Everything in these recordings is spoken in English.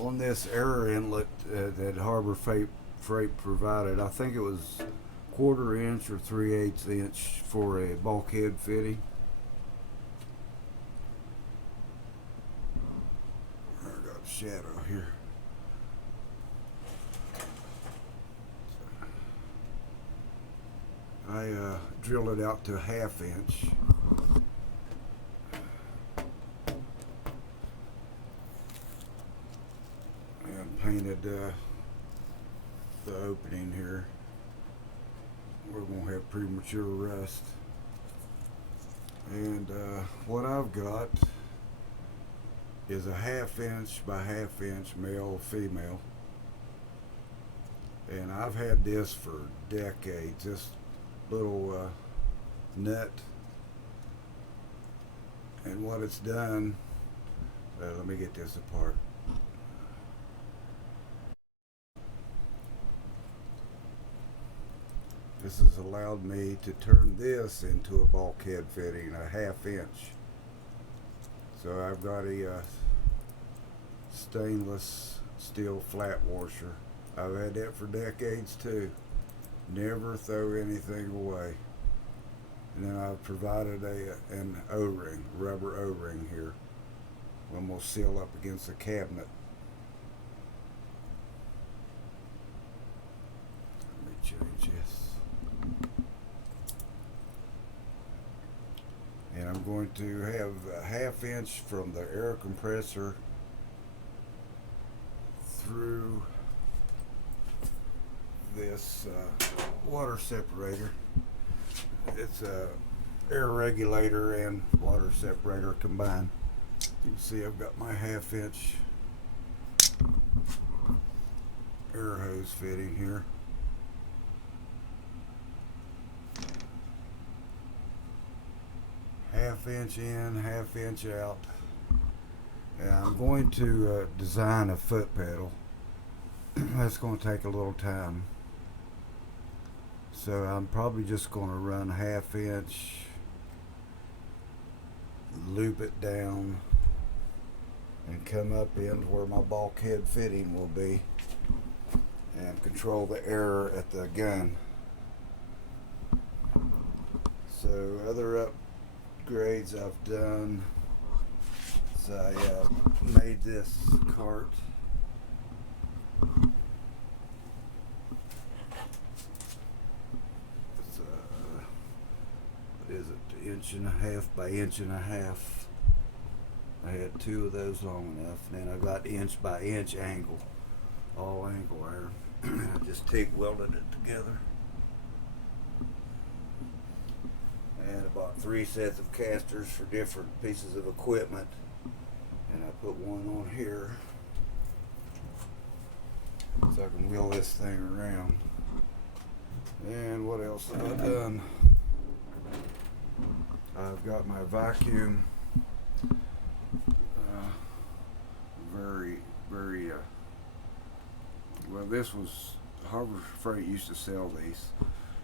on this air inlet that Harbor Freight provided. I think it was 1/4 inch or 3/8 inch for a bulkhead fitting. I got a shadow here. I drilled it out to 1/2 inch. And painted the opening here. We're going to have premature rust. And what I've got is a 1/2 inch by 1/2 inch male female. And I've had this for decades. This little nut. And what it's done, let me get this apart. This has allowed me to turn this into a bulkhead fitting, a 1/2 inch. So I've got a stainless steel flat washer. I've had that for decades too. Never throw anything away. And then I've provided an O-ring, rubber O-ring here. One will seal up against the cabinet. Let me change this. And I'm going to have a 1/2 inch from the air compressor through this water separator. It's a air regulator and water separator combined. You can see I've got my 1/2 inch air hose fitting here. Half inch in, 1/2 inch out. And I'm going to design a foot pedal. That's going to take a little time. So I'm probably just going to run 1/2 inch, loop it down, and come up in where my bulkhead fitting will be, and control the air at the gun. So other upgrades I've done is I made this cart. What is it, 1.5 by 1.5 inches. I had 2 of those long enough, and then I got inch by inch angle, all angle iron. I just TIG welded it together. And I bought 3 sets of casters for different pieces of equipment, and I put one on here so I can wheel this thing around. And what else have I done? I've got my vacuum very well. This was Harbor Freight used to sell these,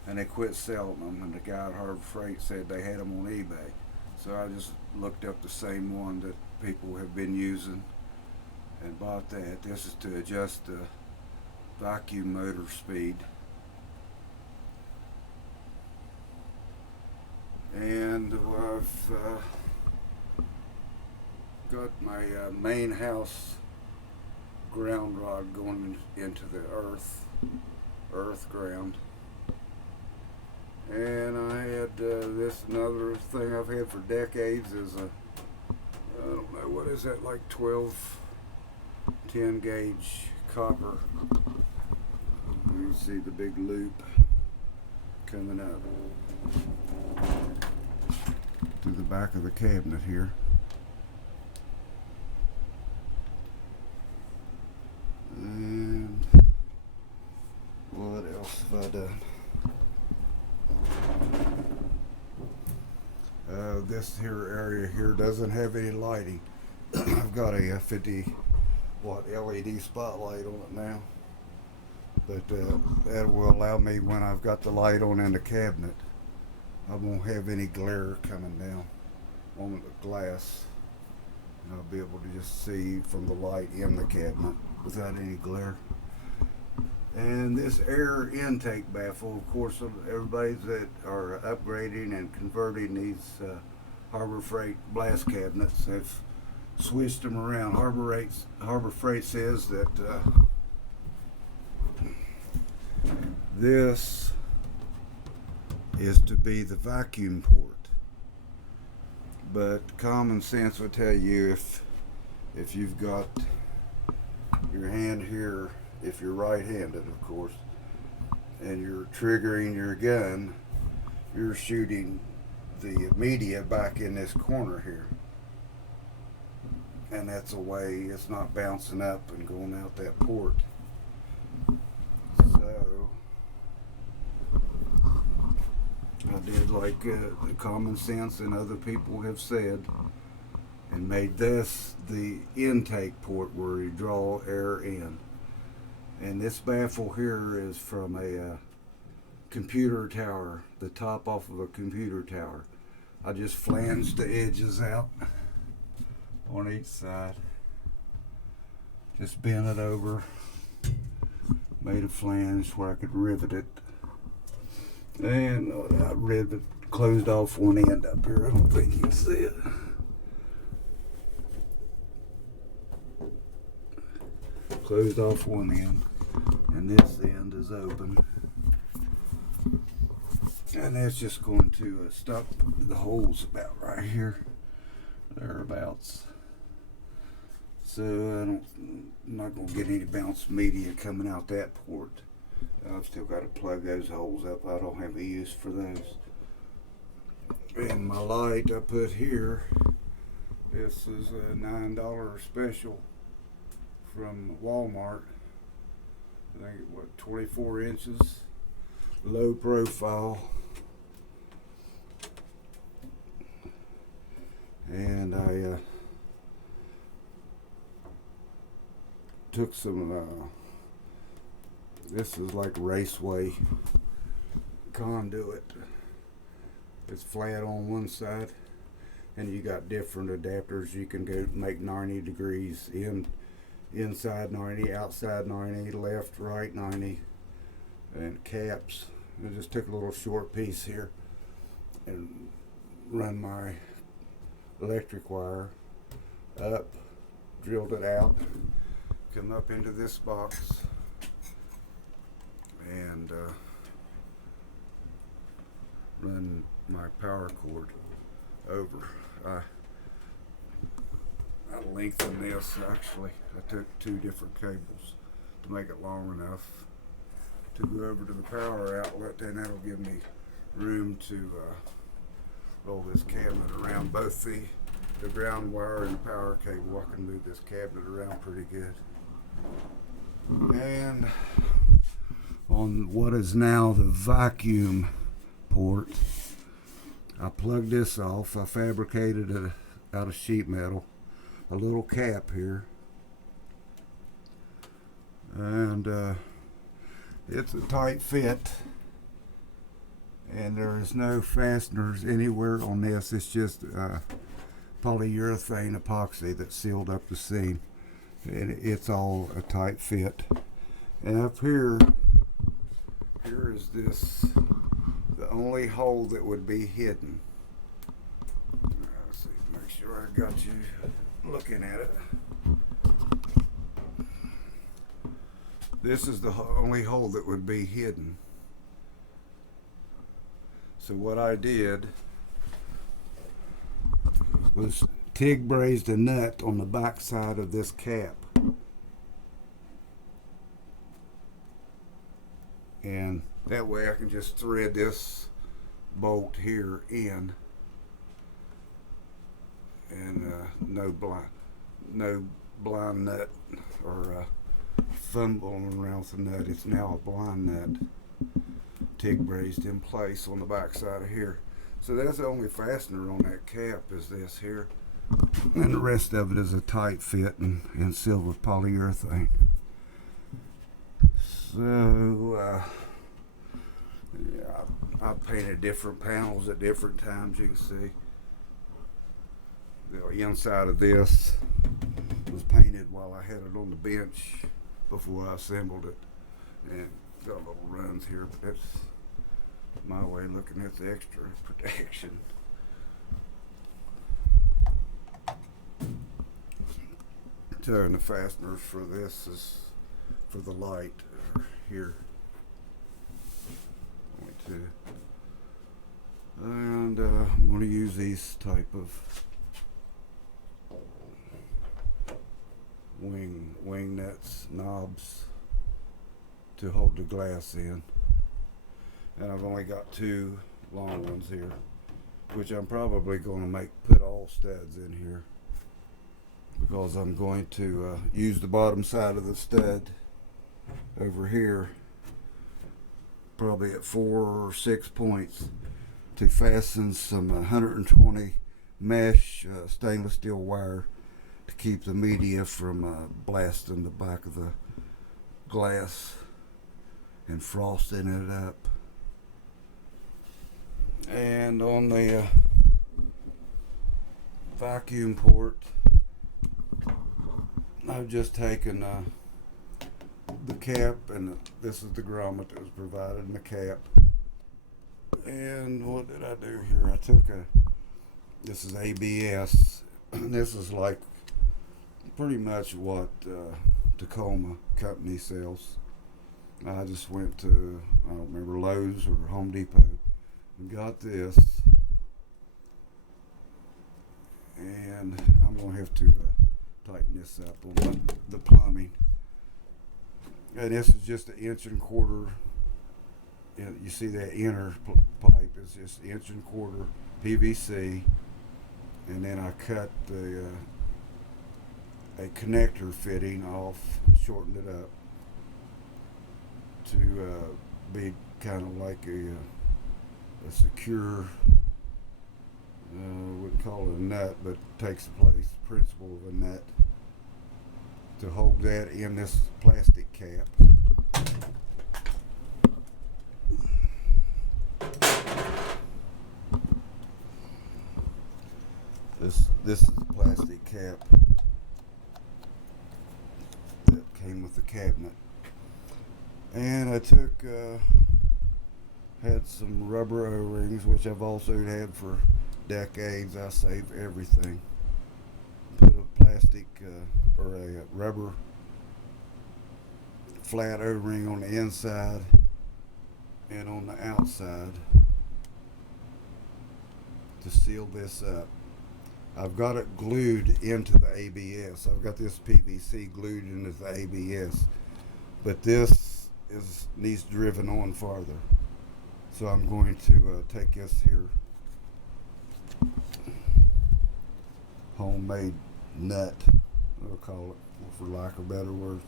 and they quit selling them, and the guy at Harbor Freight said they had them on eBay. So I just looked up the same one that people have been using and bought that. This is to adjust the vacuum motor speed. And I've got my main house ground rod going into the earth ground. And I had this, another thing I've had for decades is I don't know, what is that, like 10 gauge copper. You can see the big loop coming up to the back of the cabinet here. And what else have I done? This here area here doesn't have any lighting. I've got a 50 watt LED spotlight on it now, but that will allow me, when I've got the light on in the cabinet, I won't have any glare coming down on the glass. I'll be able to just see from the light in the cabinet without any glare. And this air intake baffle, of course, everybody that are upgrading and converting these Harbor Freight blast cabinets have switched them around. Harbor Freight says that this is to be the vacuum port, but common sense would tell you if you've got your hand here, if you're right-handed, of course, and you're triggering your gun, you're shooting the media back in this corner here, and that's a way it's not bouncing up and going out that port. So I did like common sense and other people have said, and made this the intake port where you draw air in. And this baffle here is from a computer tower, the top off of a computer tower. I just flanged the edges out on each side. Just bent it over, made a flange where I could rivet it. And I closed off one end up here. I don't think you can see it. Closed off one end, and this end is open, and that's just going to stop the holes about right here, thereabouts. So I'm not going to get any bounce media coming out that port. I've still got to plug those holes up. I don't have a use for those. And my light I put here, this is a $9 special from Walmart. I think what, 24 inches, low profile, and I took some. This is like raceway conduit. It's flat on one side, and you got different adapters. You can go make 90 degrees inside 90, outside 90, left, right 90, and caps. I just took a little short piece here and run my electric wire up, drilled it out, come up into this box, and run my power cord over. I lengthened this actually. I took two different cables to make it long enough to go over to the power outlet, and that'll give me room to roll this cabinet around. Both the ground wire and the power cable, I can move this cabinet around pretty good. And on what is now the vacuum port, I plugged this off. I fabricated it out of sheet metal, a little cap here, and it's a tight fit, and there is no fasteners anywhere on this. It's just polyurethane epoxy that sealed up the seam, and it's all a tight fit. And up here is this, the only hole that would be hidden. Let's see, make sure I got you looking at it. This is the only hole that would be hidden. So what I did was TIG brazed a nut on the back side of this cap, and that way I can just thread this bolt here in, and no blind nut or fumbling around with the nut. It's now a blind nut, TIG brazed in place on the back side of here. So that's the only fastener on that cap, is this here, and the rest of it is a tight fit and sealed with polyurethane. So yeah, I painted different panels at different times. You can see The inside of this was painted while I had it on the bench before I assembled it, and got little runs here, but that's my way of looking at the extra protection. And the fasteners for this is for the light here. Only two. And I'm going to use these type of wing nuts, knobs to hold the glass in. And I've only got two long ones here, which I'm probably going to put all studs in here, because I'm going to use the bottom side of the stud over here, probably at 4 or 6 points, to fasten some 120 mesh stainless steel wire to keep the media from blasting the back of the glass and frosting it up. And on the vacuum port, I've just taken the cap, and this is the grommet that was provided in the cap. And what did I do here? I took this is ABS, and this is like pretty much what Tacoma company sells. I just went to, I don't remember, Lowe's or Home Depot, and got this. And I'm going to have to tighten this up on the plumbing. And this is just an 1.25 inch. You see that inner pipe is just 1.25 inch PVC, and then I cut a connector fitting off, shortened it up to be kind of like a secure, wouldn't call it a nut, but takes the principle of a nut to hold that in this plastic cap. This is the plastic cap that came with the cabinet. And I took had some rubber O-rings, which I've also had for decades. I save everything. Put a plastic or a rubber flat O-ring on the inside and on the outside to seal this up. I've got it glued into the ABS. I've got this PVC glued into the ABS, but this needs driven on farther. So I'm going to take this here homemade nut, I'll call it, for lack of better words.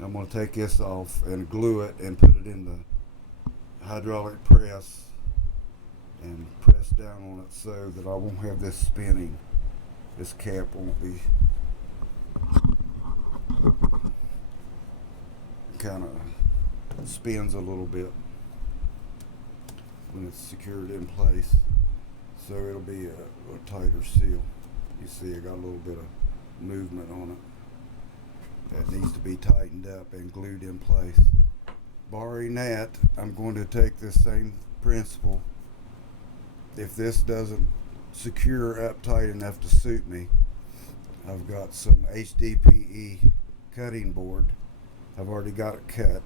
I'm going to take this off and glue it and put it in the hydraulic press and press down on it so that I won't have this spinning. This cap won't be kind of spins a little bit when it's secured in place, so it'll be a tighter seal. You see I got a little bit of movement on it. That needs to be tightened up and glued in place. Barring that, I'm going to take this same principle. If this doesn't secure up tight enough to suit me, I've got some HDPE cutting board. I've already got it cut,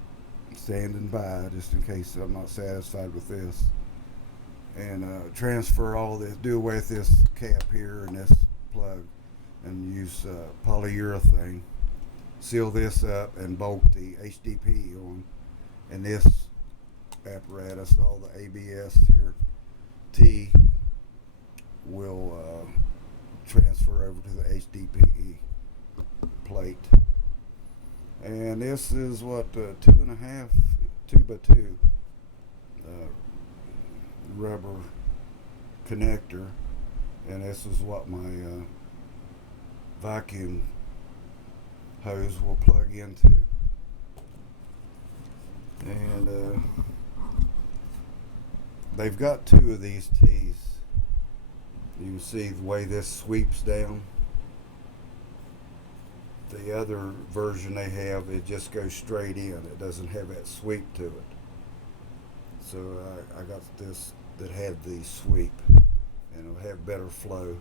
standing by, just in case I'm not satisfied with this. And transfer all this, do away with this cap here and this plug, and use polyurethane. Seal this up and bolt the HDPE on, and this apparatus, all the ABS here, T, will transfer over to the HDPE plate. And this is what 2.5, 2x2 rubber connector, and this is what my vacuum hose will plug into. And they've got two of these T's You can see the way this sweeps down. The other version they have, it just goes straight in. It doesn't have that sweep to it. So I got this that had the sweep, and it'll have better flow.